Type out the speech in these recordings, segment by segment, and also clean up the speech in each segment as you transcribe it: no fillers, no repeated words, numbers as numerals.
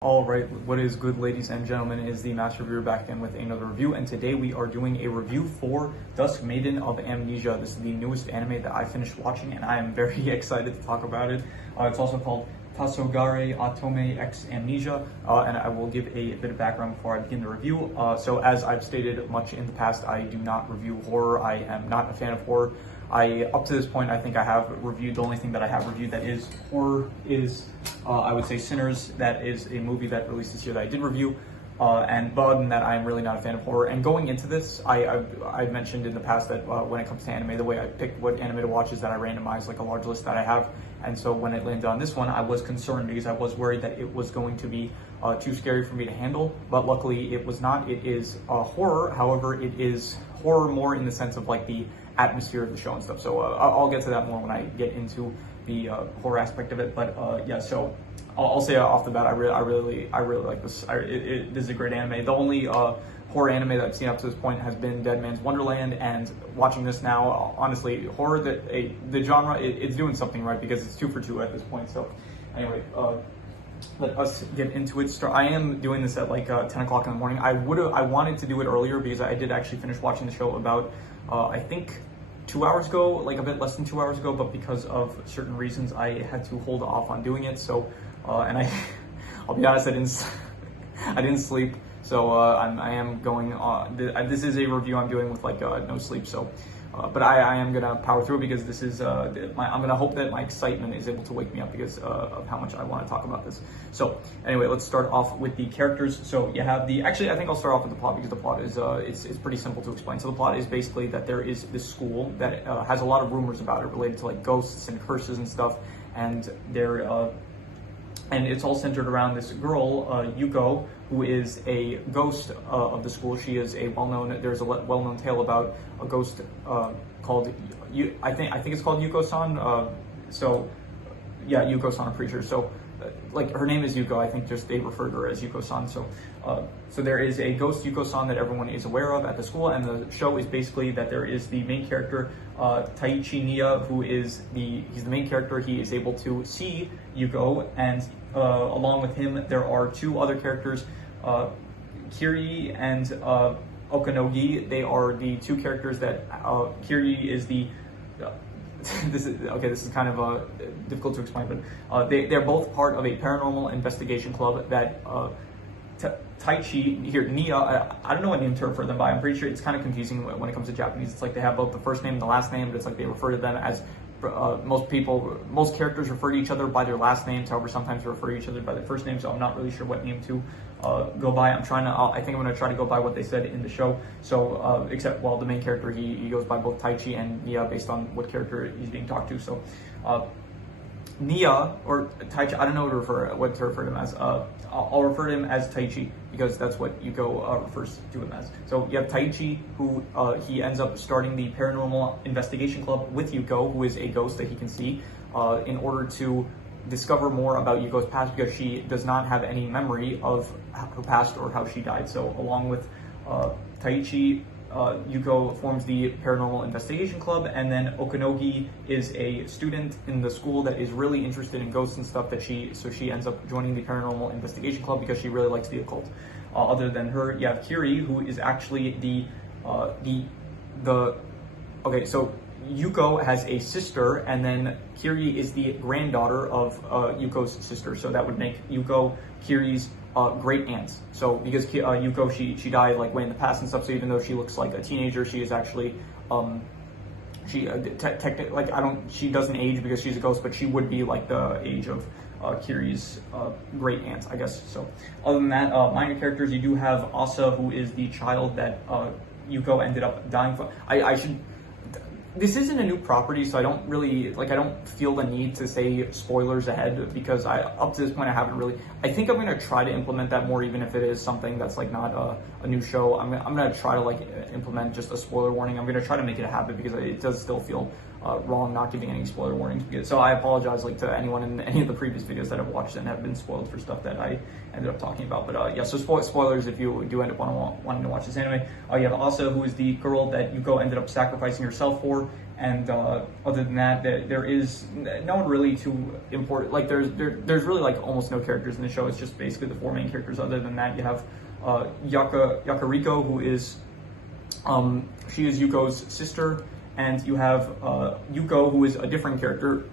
Alright, what is good, ladies and gentlemen, is the Master Reviewer back again with another review, and today we are doing a review for Dusk Maiden of Amnesia. This is the newest anime that I finished watching, and I am very excited to talk about it. It's also called Tasogare Atome X Amnesia, and I will give a bit of background before I begin the review. So as I've stated much in the past, I do not review horror. I am not a fan of horror. Up to this point, I think I have reviewed, the only thing that I have reviewed that is horror is, I would say, Sinners. That is a movie that released this year that I did review. But other than that, I am really not a fan of horror. And going into this, I mentioned in the past that when it comes to anime, the way I pick what anime to watch is that I randomize like a large list that I have. And so when it landed on this one, I was concerned because I was worried that it was going to be too scary for me to handle. But luckily, it was not. It is horror. However, it is horror more in the sense of like the atmosphere of the show and stuff. So I'll get to that more when I get into the horror aspect of it. But yeah, so I'll say off the bat, I really like this. This is a great anime. The only horror anime that I've seen up to this point has been Dead Man's Wonderland, and watching this now, honestly, horror, the genre, it's doing something right because it's 2 for 2 at this point. So anyway, let us get into it. I am doing this at like 10 o'clock in the morning. I wanted to do it earlier because I did actually finish watching the show about I think 2 hours ago, like a bit less than 2 hours ago, but because of certain reasons, I had to hold off on doing it. So, and I'll be honest, I didn't sleep. So I am going on. This is a review I'm doing with like no sleep. So, but I am gonna power through because this is I'm gonna hope that my excitement is able to wake me up because of how much I want to talk about this. So anyway, let's start off with the characters. So you have actually I think I'll start off with the plot because the plot is it's pretty simple to explain. So the plot is basically that there is this school that has a lot of rumors about it related to like ghosts and curses and stuff, and and it's all centered around this girl, Yuko, who is a ghost of the school. She is there's a well-known tale about a ghost called, I think it's called Yuko-san. So yeah, Yuko-san, I'm pretty sure. So like her name is Yuko, I think just they refer to her as Yuko-san. So so there is a ghost Yuko-san that everyone is aware of at the school, and the show is basically that there is the main character, Taichi Nia, who is he's the main character. He is able to see Yuko, and along with him, there are 2 other characters, Kiri and Okanogi. They are the 2 characters that Kiri is the. This is kind of difficult to explain, but they're both part of a paranormal investigation club that Taichi, here, Nia, I don't know what name to refer them by. I'm pretty sure it's kind of confusing when it comes to Japanese. It's like they have both the first name and the last name, but it's like they refer to them as, most characters refer to each other by their last names. However, sometimes they refer to each other by their first name, so I'm not really sure what name to go by. I think I'm going to try to go by what they said in the show. So, except, well, the main character, he goes by both Taichi and Nia based on what character he's being talked to. So, Nia, or Taichi, I don't know what to refer to him as. I'll refer to him as Taichi because that's what Yuko refers to him as. So you have Taichi, who he ends up starting the paranormal investigation club with Yuko, who is a ghost that he can see, in order to discover more about Yuko's past because she does not have any memory of her past or how she died. So along with Taichi, Yuko forms the paranormal investigation club, and then Okanogi is a student in the school that is really interested in ghosts and stuff. So she ends up joining the paranormal investigation club because she really likes the occult. Other than her, you have Kiri, who is actually okay. So Yuko has a sister, and then Kiri is the granddaughter of Yuko's sister. So that would make Yuko Kiri's great aunts. So because Yuko, she died like way in the past and stuff. So even though she looks like a teenager, she is actually she doesn't age because she's a ghost, but she would be like the age of Kiri's great aunt, I guess. So other than that, minor characters, you do have Asa, who is the child that Yuko ended up dying for. This isn't a new property, so I don't really, I don't feel the need to say spoilers ahead because up to this point, I haven't really. I think I'm going to try to implement that more, even if it is something that's like not a new show. I'm going to try to implement just a spoiler warning. I'm going to try to make it a habit because it does still feel wrong not giving any spoiler warnings. So I apologize to anyone in any of the previous videos that I've watched and have been spoiled for stuff that I ended up talking about. But yeah, so spoilers if you do end up wanting to watch this anime. You have Asa, who is the girl that Yuko ended up sacrificing herself for, And other than that, there is no one really too important. Like there's really like almost no characters in the show. It's just basically the four main characters. Other than that, you have Yakariko, who is she is Yuko's sister, and you have Yuko, who is a different character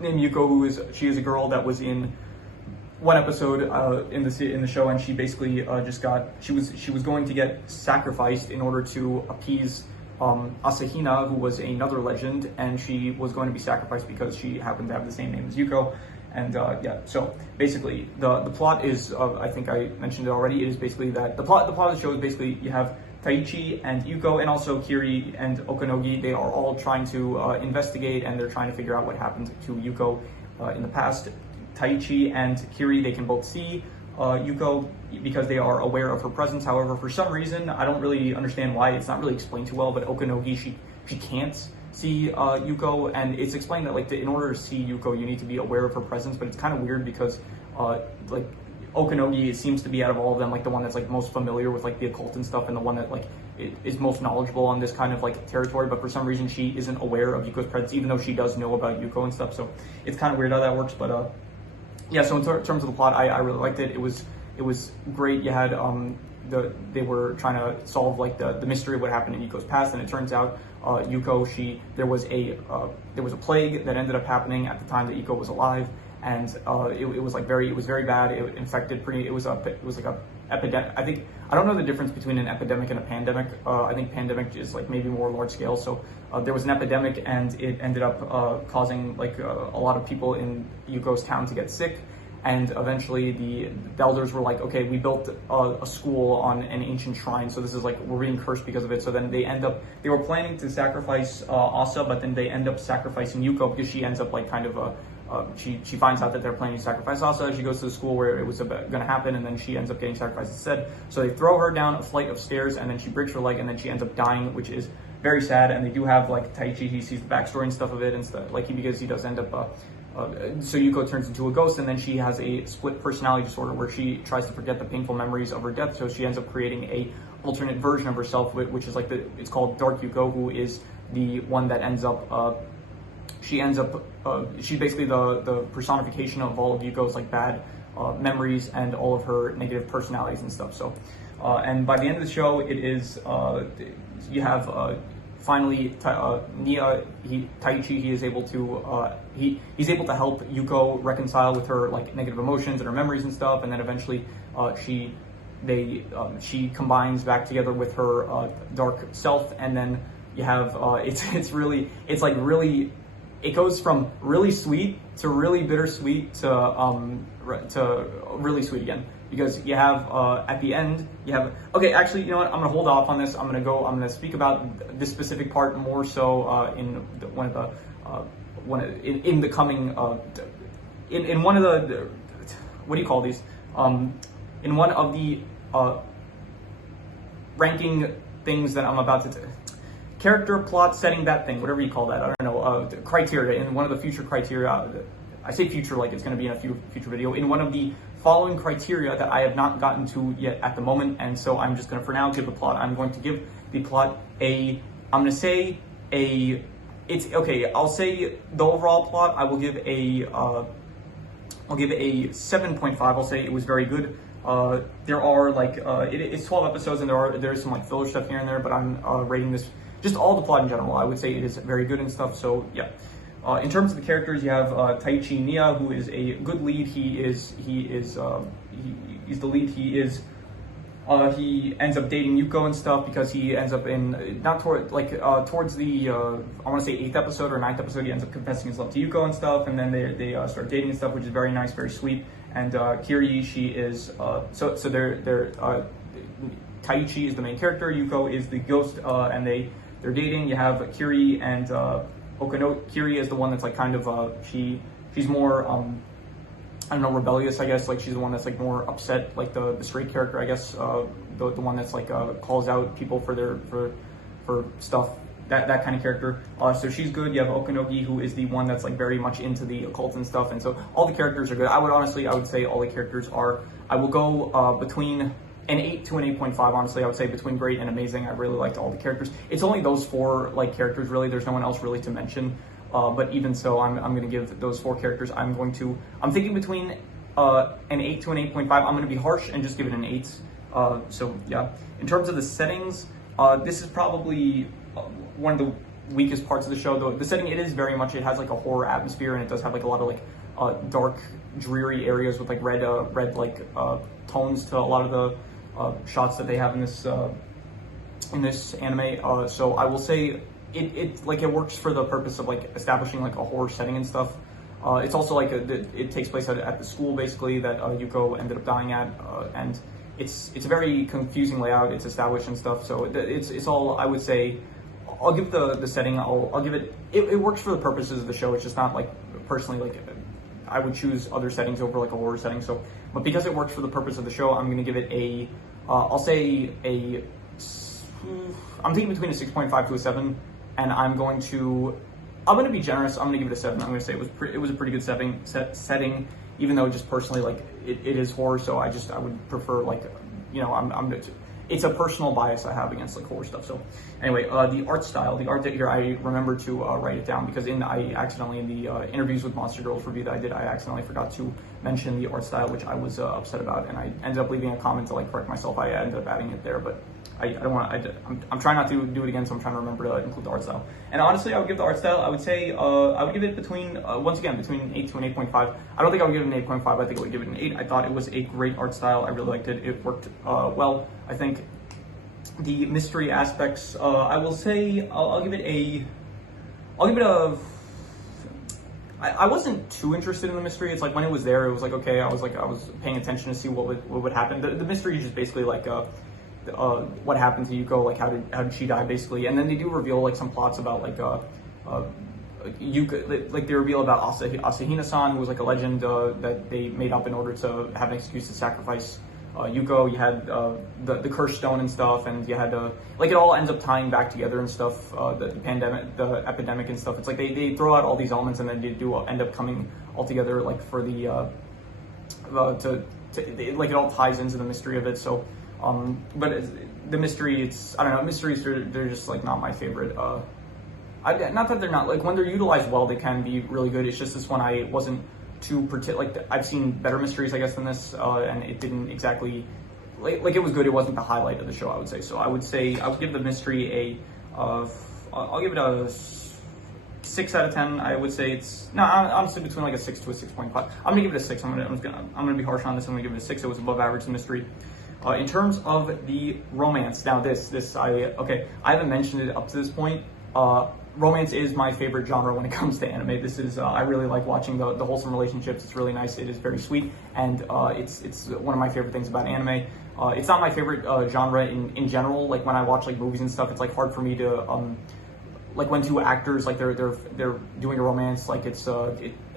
named Yuko, she is a girl that was in one episode in the show, and she basically she was going to get sacrificed in order to appease Asahina, who was another legend, and she was going to be sacrificed because she happened to have the same name as Yuko. And yeah, so basically the plot is, I think I mentioned it already, it is basically that the plot of the show is basically you have Taichi and Yuko and also Kiri and Okanogi. They are all trying to investigate, and they're trying to figure out what happened to Yuko in the past. Taichi and Kiri, they can both see Yuko because they are aware of her presence. However, for some reason, I don't really understand why, it's not really explained too well, but Okanogi, she can't see Yuko, and it's explained that like in order to see Yuko, you need to be aware of her presence, but it's kind of weird because like Okanogi seems to be out of all of them like the one that's like most familiar with like the occult and stuff, and the one that like is most knowledgeable on this kind of like territory, but for some reason she isn't aware of Yuko's presence, even though she does know about Yuko and stuff. So it's kind of weird how that works, but yeah, so in terms of the plot, I really liked it. It was great. You had they were trying to solve like the mystery of what happened in Yuko's past, and it turns out Yuko, there was a plague that ended up happening at the time that Yuko was alive, and it was very bad. It infected it was like a epidemic. I don't know the difference between an epidemic and a pandemic. I think pandemic is like maybe more large scale. So there was an epidemic, and it ended up causing like a lot of people in Yuko's town to get sick. And eventually the elders were like, okay, we built a school on an ancient shrine, so this is like, we're being cursed because of it. So then they were planning to sacrifice Asa, but then they end up sacrificing Yuko because she ends up like kind of she finds out that they're planning to sacrifice Asa. She goes to the school where it was going to happen, and then she ends up getting sacrificed instead. So they throw her down a flight of stairs, and then she breaks her leg, and then she ends up dying, which is very sad. And they do have like Taichi, he sees the backstory and stuff of it and stuff, like because he does end up so Yuko turns into a ghost, and then she has a split personality disorder where she tries to forget the painful memories of her death. So she ends up creating a alternate version of herself, which is like it's called Dark Yuko, who is the one that ends up she's basically the personification of all of Yuko's like bad memories and all of her negative personalities and stuff. So and by the end of the show, it is you have finally Taichi, he is able to he's able to help Yuko reconcile with her like negative emotions and her memories and stuff, and then eventually she combines back together with her dark self, and then you have it goes from really sweet to really bittersweet to really sweet again, because you have at the end you have, okay, actually, you know what, I'm gonna hold off on this. I'm gonna speak about this specific part more so in one of the what do you call these, in one of the ranking things that I'm about to character, plot, setting, that thing, whatever you call that, I don't know, criteria, in one of the future criteria, I say future like it's going to be in a future video, in one of the following criteria that I have not gotten to yet at the moment, and so I'm just going to, for now, give the plot. I'm going to give the plot I'll say the overall plot, I will give I'll give it a 7.5. I'll say it was very good. There are like, it's 12 episodes, and there is some like filler stuff here and there, but I'm rating this, just all the plot in general, I would say it is very good and stuff. So yeah. In terms of the characters, you have Taichi Nia, who is a good lead. He's the lead. He ends up dating Yuko and stuff because he ends up in towards the I want to say 8th episode or 9th episode, he ends up confessing his love to Yuko and stuff, and then they start dating and stuff, which is very nice, very sweet. And Kiri, she is they're Taichi is the main character, Yuko is the ghost, and they're dating. You have Kiri and Kiri is the one that's like kind of she's more I don't know, rebellious, I guess. Like she's the one that's like more upset, like the straight character, I guess. The one that's like calls out people for stuff, that kind of character. So she's good. You have Okanogi, who is the one that's like very much into the occult and stuff. And so all the characters are good. I would say all the characters are. I will go between an 8 to an 8.5, honestly. I would say between great and amazing. I really liked all the characters. It's only those 4 like characters really. There's no one else really to mention. But even so, I'm going to give those 4 characters. I'm thinking between an 8 to an 8.5. I'm going to be harsh and just give it an 8. So yeah, in terms of the settings, this is probably one of the weakest parts of the show. Though the setting, it is very much, it has like a horror atmosphere, and it does have like a lot of like dark, dreary areas with like red like tones to a lot of the shots that they have in this anime. So I will say it works for the purpose of like establishing like a horror setting and stuff. It's also like it takes place at the school basically that Yuko ended up dying at, and it's a very confusing layout. It's established and stuff. So it's all, I would say, I'll give the setting. I'll give it. It works for the purposes of the show. It's just not like personally like I would choose other settings over like a horror setting. So, but because it works for the purpose of the show, I'm going to give it a. I'll say a. I'm thinking between a 6.5 to a 7, and I'm going to be generous. I'm going to give it a 7. I'm going to say it was a pretty good setting, even though just personally like it is horror. So I would prefer like, you know, it's a personal bias I have against like horror stuff. So anyway, the art style, the art that here, I remember to write it down because I accidentally in the interviews with Monster Girls review that I did, I accidentally forgot to mention the art style, which I was upset about, and I ended up leaving a comment to like correct myself. I ended up adding it there, but I don't want to. I'm trying not to do it again, so I'm trying to remember to include the art style. And honestly, I would give the art style, I would say, I would give it between, once again, between an 8 to an 8.5. I don't think I would give it an 8.5. I think I would give it an 8. I thought it was a great art style. I really liked it. It worked well. I think the mystery aspects, I will say, I'll give it a. I wasn't too interested in the mystery. It's like when it was there, it was like okay. I was paying attention to see what would happen. The mystery is just basically like what happened to Yuko, like how did she die basically, and then they do reveal like some plots about like Yuko, like they reveal about Asahina-san, who was like a legend that they made up in order to have an excuse to sacrifice Yuko. You had the cursed stone and stuff, and you had like it all ends up tying back together and stuff. The pandemic, the epidemic and stuff. It's like they throw out all these elements, and then they do end up coming all together, like for the like it all ties into the mystery of it. So. But the mystery, I don't know, mysteries they're just like not my favorite. Not that they're not, like when they're utilized well, they can be really good. It's just this one I wasn't too like I've seen better mysteries I guess than this, and it didn't exactly like it was good. It wasn't the highlight of the show, I would say. So I would give the mystery I'll give it a 6 out of 10. I would say it's honestly between like a 6 to a 6.5. I'm gonna give it a 6. I'm gonna be harsh on this. I'm gonna give it a 6. It was above average in mystery. In terms of the romance, now I haven't mentioned it up to this point. Romance is my favorite genre when it comes to anime. This is I really like watching the wholesome relationships. It's really nice. It is very sweet, and it's one of my favorite things about anime. It's not my favorite genre in general. Like when I watch like movies and stuff, it's like hard for me to like when two actors like they're doing a romance, like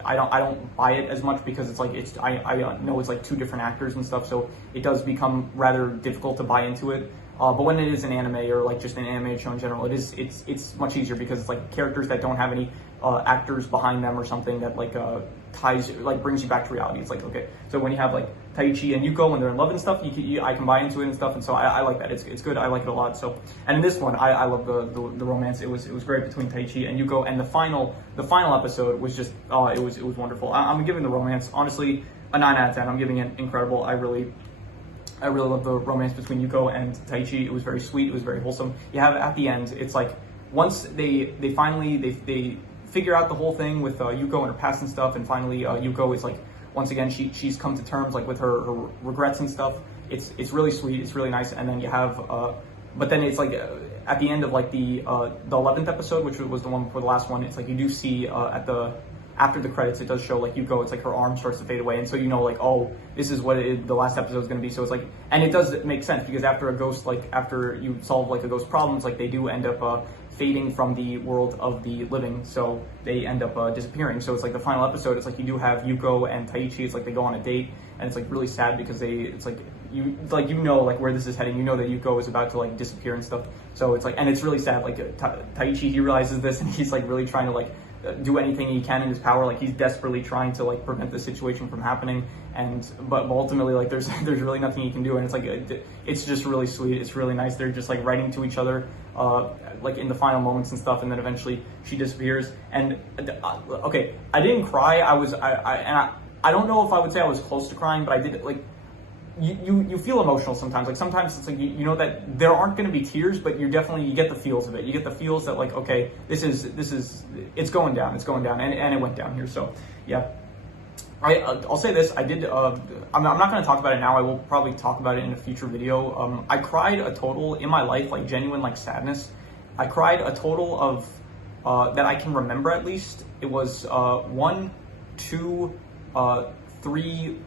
I don't buy it as much because it's like I know it's like two different actors and stuff, so it does become rather difficult to buy into it. But when it is an anime or like just an animated show in general, it's much easier because it's like characters that don't have any actors behind them or something that like brings you back to reality. It's like okay, so when you have like Taichi and Yuko when they're in love and stuff, I can buy into it and stuff, and so I like that. It's good. I like it a lot. So and in this one, I love the romance. It was great between Taichi and Yuko, and the final episode was just it was wonderful. I'm giving the romance honestly a 9 out of 10. I'm giving it incredible. I really love the romance between Yuko and Taichi. It was very sweet. It was very wholesome. You have at the end, it's like once they finally figure out the whole thing with Yuko and her past and stuff, and finally Yuko is like once again she's come to terms like with her regrets and stuff. It's really sweet. It's really nice. And then you have but then it's like at the end of like the 11th episode, which was the one before the last one. It's like you do see after the credits, it does show like Yuko, it's like her arm starts to fade away. And so you know like, oh, this is what the last episode is going to be. So it's like, and it does make sense because after you solve like a ghost problem, it's like they do end up fading from the world of the living. So they end up disappearing. So it's like the final episode, it's like you do have Yuko and Taichi, it's like they go on a date and it's like really sad because it's like, you know like where this is heading. You know that Yuko is about to like disappear and stuff. So it's like, and it's really sad. Like Taichi, he realizes this and he's like really trying to like do anything he can in his power. Like, he's desperately trying to like prevent the situation from happening, but ultimately, like, there's really nothing he can do, and it's like it's just really sweet. It's really nice. They're just like writing to each other, like in the final moments and stuff, and then eventually she disappears. And okay, I didn't cry. I don't know if I would say I was close to crying, but I did. Like, you feel emotional sometimes. Like, sometimes it's like you know that there aren't going to be tears, but you get the feels of it. You get the feels that, like, okay, this is it's going down, and it went down here. So yeah, I'll say this. I did. I'm not going to talk about it now. I will probably talk about it in a future video. I cried a total in my life, like genuine, like sadness. I cried a total of that I can remember, at least. It was 1, 2, 3,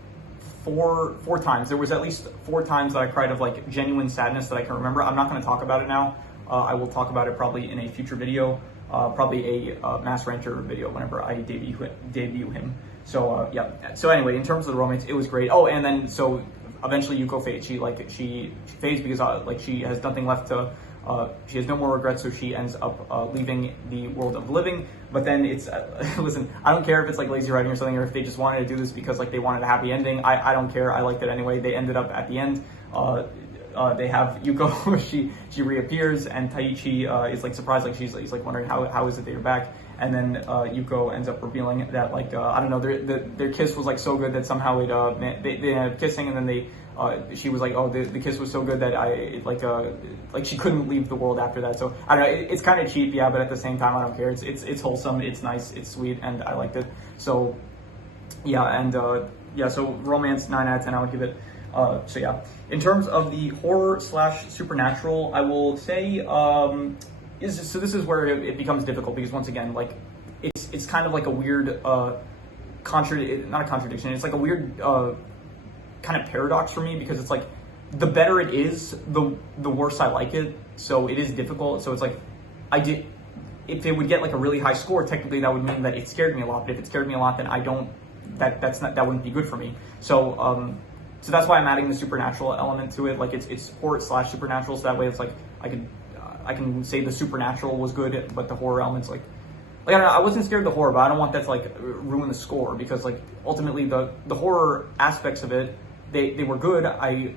4 times. There was at least 4 times that I cried of like genuine sadness that I can remember. I'm not going to talk about it now. I will talk about it probably in a future video, probably a Mass Rancher video whenever I debut him. So yeah. So anyway, in terms of the romance, it was great. Oh, and then so eventually Yuko fades. She fades because like she has nothing left to. She has no more regrets, so she ends up leaving the world of living. But then it's listen, I don't care if it's like lazy writing or something, or if they just wanted to do this because like they wanted a happy ending. I don't care. I liked it anyway. They ended up at the end. They have Yuko. she reappears, and Taichi is like surprised, like he's like wondering how is it that you're back. And then Yuko ends up revealing that, like, I don't know, their kiss was like so good that somehow they ended up kissing, and then she was like, oh, the kiss was so good that like she couldn't leave the world after that. So I don't know, it's kind of cheap, yeah, but at the same time I don't care. It's wholesome, it's nice, it's sweet, and I liked it. So yeah, and yeah, so romance 9 out of 10 I would give it. So yeah, in terms of the horror / supernatural, I will say so this is where it becomes difficult, because once again, like, it's kind of like a weird not a contradiction, it's like a weird kind of paradox for me, because it's like the better it is, the worse I like it. So it is difficult. So it's like if it would get like a really high score, technically that would mean that it scared me a lot. But if it scared me a lot, then that wouldn't be good for me. So so that's why I'm adding the supernatural element to it. Like, it's horror / supernatural. So that way it's like I can say the supernatural was good, but the horror elements, like I don't know, I wasn't scared of the horror, but I don't want that to like ruin the score, because like ultimately the horror aspects of it, they were good. I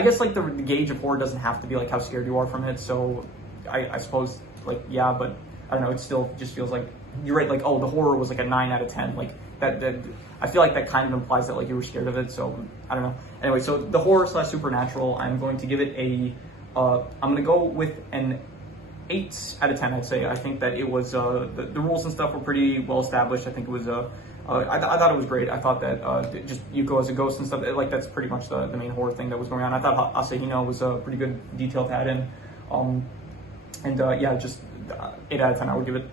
guess like the gauge of horror doesn't have to be like how scared you are from it. So I suppose, like, yeah, but I don't know, it still just feels like you're right. Like, oh, the horror was like a 9 out of 10. Like that I feel like that kind of implies that like you were scared of it. So I don't know. Anyway, so the horror / supernatural, I'm going to give it I'm going to go with an 8 out of 10, I'd say. I think that it was, the rules and stuff were pretty well established. I think it was, I thought it was great. I thought that just Yuko as a ghost and stuff, like, that's pretty much the main horror thing that was going on. I thought Asahino was a pretty good detail to add in. Yeah, just 8 out of 10 I would give it.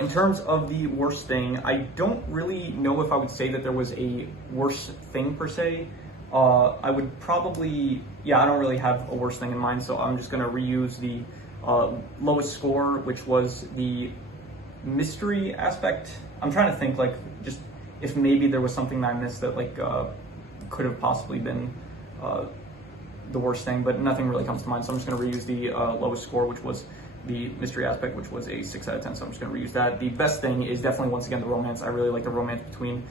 In terms of the worst thing, I don't really know if I would say that there was a worse thing per se. I would probably, yeah, I don't really have a worse thing in mind, so I'm just going to reuse the lowest score, which was the mystery aspect. I'm trying to think, like, just if maybe there was something that I missed that, like, could have possibly been the worst thing, but nothing really comes to mind, so I'm just going to reuse the lowest score, which was the mystery aspect, which was a 6 out of 10, so I'm just going to reuse that. The best thing is definitely, once again, the romance. I really like the romance between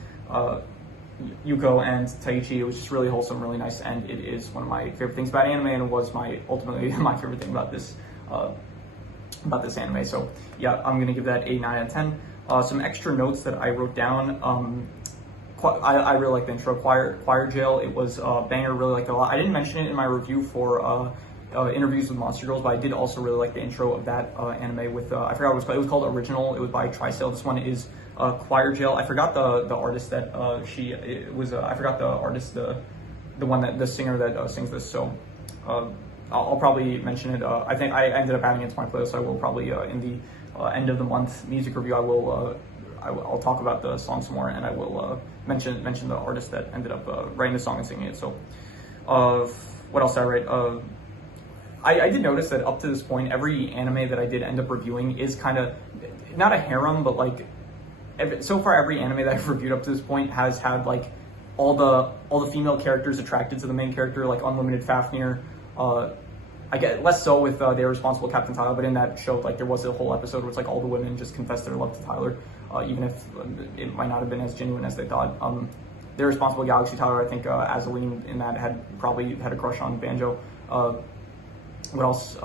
Yuko and Taichi. It was just really wholesome, really nice, and it is one of my favorite things about anime, and it was ultimately my favorite thing about this anime. So yeah, I'm gonna give that a 9 out of 10. Some extra notes that I wrote down. I really like the intro, Choir Jail. It was a banger. Really liked it a lot. I didn't mention it in my review for Interviews with Monster Girls, but I did also really like the intro of that anime with I forgot what it was called. It was called Original. It was by Trisale. This one is Choir Jail. I forgot the artist that I forgot the artist, the one that the singer that sings this. So I'll probably mention it. I think I ended up adding it to my playlist. So I will probably in the end of the month music review, I'll talk about the song some more, and I will mention the artist that ended up writing the song and singing it. So what else did I write? I did notice that up to this point, every anime that I did end up reviewing is kind of not a harem, but like so far every anime that I've reviewed up to this point has had like all the female characters attracted to the main character, like Unlimited Fafnir. I get less so with the Irresponsible Captain Tyler, but in that show, like there was a whole episode where it's like all the women just confessed their love to Tyler, even if it might not have been as genuine as they thought. The Irresponsible Galaxy Tyler, I think Azaleen in that probably had a crush on Banjo. What else?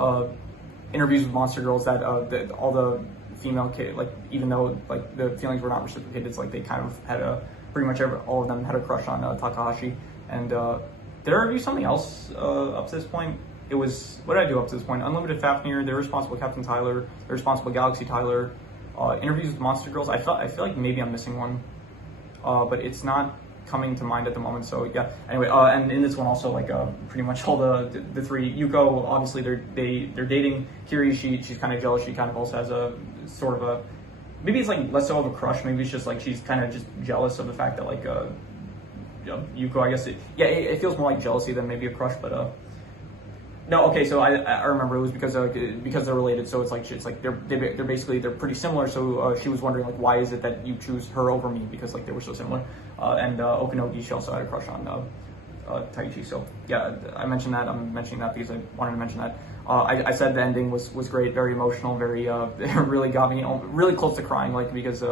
Interviews with Monster Girls, that all the female kid, like even though like the feelings were not reciprocated, it's like they kind of had pretty much all of them had a crush on Takahashi. And did I review something else up to this point? It was, what did I do up to this point? Unlimited Fafnir, The Irresponsible Captain Tyler, The Irresponsible Galaxy Tyler, Interviews with Monster Girls. I feel like maybe I'm missing one, but it's not coming to mind at the moment. So yeah. Anyway, and in this one also, like pretty much all the three. Yuko, obviously they're dating. Kiri, she's kind of jealous. She kind of also has a sort of a, maybe it's like less so of a crush. Maybe it's just like she's kind of just jealous of the fact that like Yuko, I guess it feels more like jealousy than maybe a crush, but no, okay, so I remember it was because they're related, so it's like they're basically pretty similar. So she was wondering like, why is it that you choose her over me, because like they were so similar. And Okanogi, she also had a crush on Taichi. So yeah, I mentioned that. I'm mentioning that because I wanted to mention that. I said the ending was great, very emotional, very it really got me really close to crying, like because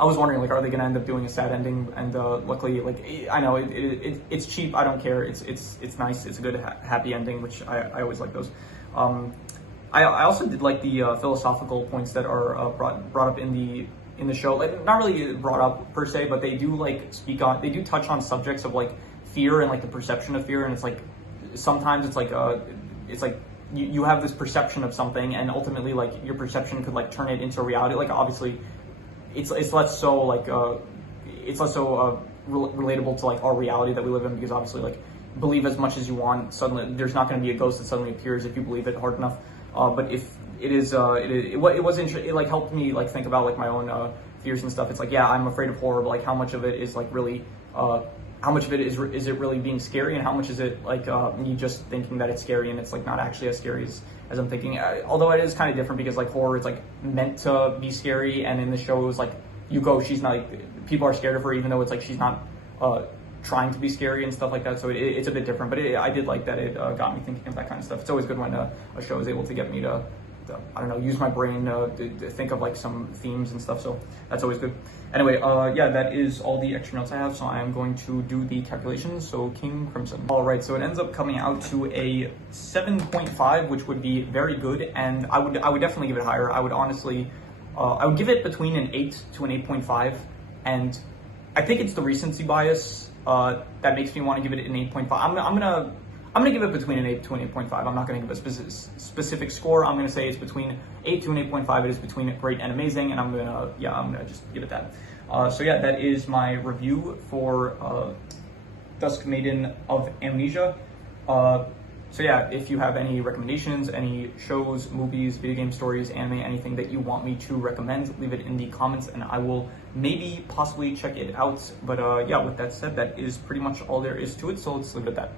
I was wondering, like, are they going to end up doing a sad ending? And luckily, like, I know it's cheap. I don't care. It's nice. It's a good happy ending, which I always like those. I also did like the philosophical points that are brought up in the show. Like, not really brought up per se, but they do like they do touch on subjects of like fear and like the perception of fear. And it's like sometimes it's like you have this perception of something, and ultimately like your perception could like turn it into reality. Like obviously. It's less so like relatable to like our reality that we live in, because obviously like believe as much as you want, suddenly there's not going to be a ghost that suddenly appears if you believe it hard enough. But if it is it was interesting. It like helped me like think about like my own fears and stuff. It's like, yeah, I'm afraid of horror, but like how much of it is like really how much of it is it really being scary, and how much is it like me just thinking that it's scary and it's like not actually as scary as I'm thinking. Although it is kind of different, because like horror is like meant to be scary, and in the show it was like Yuko, she's not like, people are scared of her even though it's like she's not trying to be scary and stuff like that. So it's a bit different, but I did like that it got me thinking of that kind of stuff. It's always good when a show is able to get me to I don't know, use my brain to think of like some themes and stuff, so that's always good. Anyway, yeah, that is all the extra notes I have, so I am going to do the calculations. So King Crimson. All right, so it ends up coming out to a 7.5, which would be very good, and I would definitely give it higher. I would honestly, I would give it between an 8 to an 8.5, and I think it's the recency bias that makes me want to give it an 8.5. I'm gonna give it between an 8 to an 8.5. I'm not gonna give a specific score. I'm gonna say it's between 8 to an 8.5. It is between great and amazing, and I'm gonna just give it that. So yeah, that is my review for Dusk Maiden of Amnesia. So yeah, if you have any recommendations, any shows, movies, video game stories, anime, anything that you want me to recommend, leave it in the comments and I will maybe possibly check it out. But yeah, with that said, that is pretty much all there is to it, so let's leave it at that.